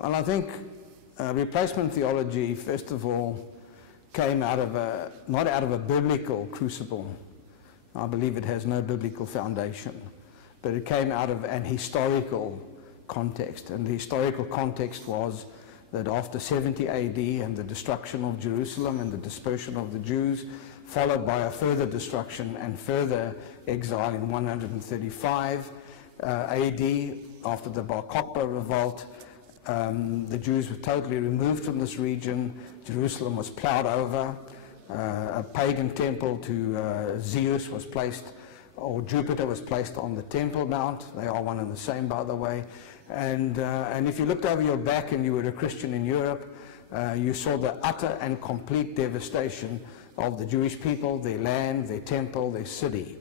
Well, I think replacement theology, first of all, came out of not out of a biblical crucible. I believe it has no biblical foundation, but it came out of an historical context. And the historical context was that after 70 AD and the destruction of Jerusalem and the dispersion of the Jews, followed by a further destruction and further exile in 135 AD, after the Bar Kokhba revolt, the Jews were totally removed from this region. Jerusalem was plowed over. A pagan temple to Zeus was placed, or Jupiter was placed on the Temple Mount. They are one and the same, by the way. And if you looked over your back and you were a Christian in Europe, you saw the utter and complete devastation of the Jewish people, their land, their temple, their city.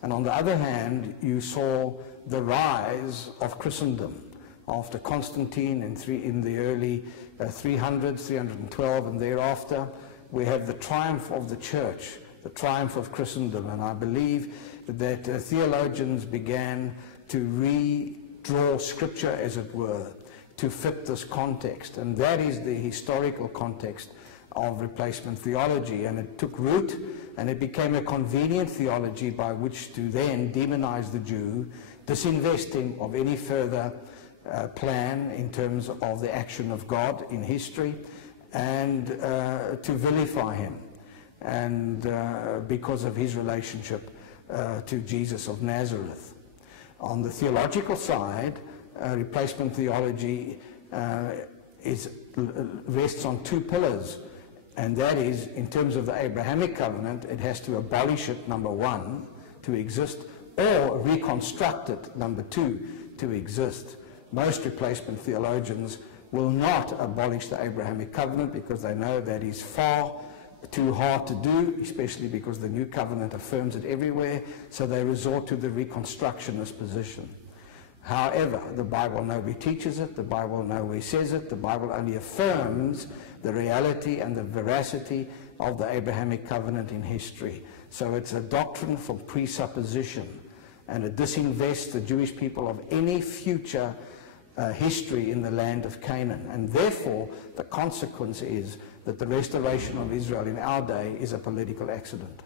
And on the other hand, you saw the rise of Christendom. After Constantine in the early 300s, 312 and thereafter, we have the triumph of the church, the triumph of Christendom. And I believe that theologians began to redraw Scripture, as it were, to fit this context. And that is the historical context of replacement theology. And it took root, and it became a convenient theology by which to then demonize the Jew, disinvest him of any further plan in terms of the action of God in history, and to vilify him, and because of his relationship to Jesus of Nazareth. On the theological side, replacement theology rests on two pillars, and that is, in terms of the Abrahamic covenant, it has to abolish it, number one, to exist, or reconstruct it, number two, to exist. Most replacement theologians will not abolish the Abrahamic covenant because they know that is far too hard to do, especially because the new covenant affirms it everywhere, so they resort to the reconstructionist position. However, the Bible nowhere teaches it, the Bible nowhere says it, the Bible only affirms the reality and the veracity of the Abrahamic covenant in history. So it's a doctrine from presupposition, and it disinvests the Jewish people of any future history in the land of Canaan. And therefore, the consequence is that the restoration of Israel in our day is a political accident.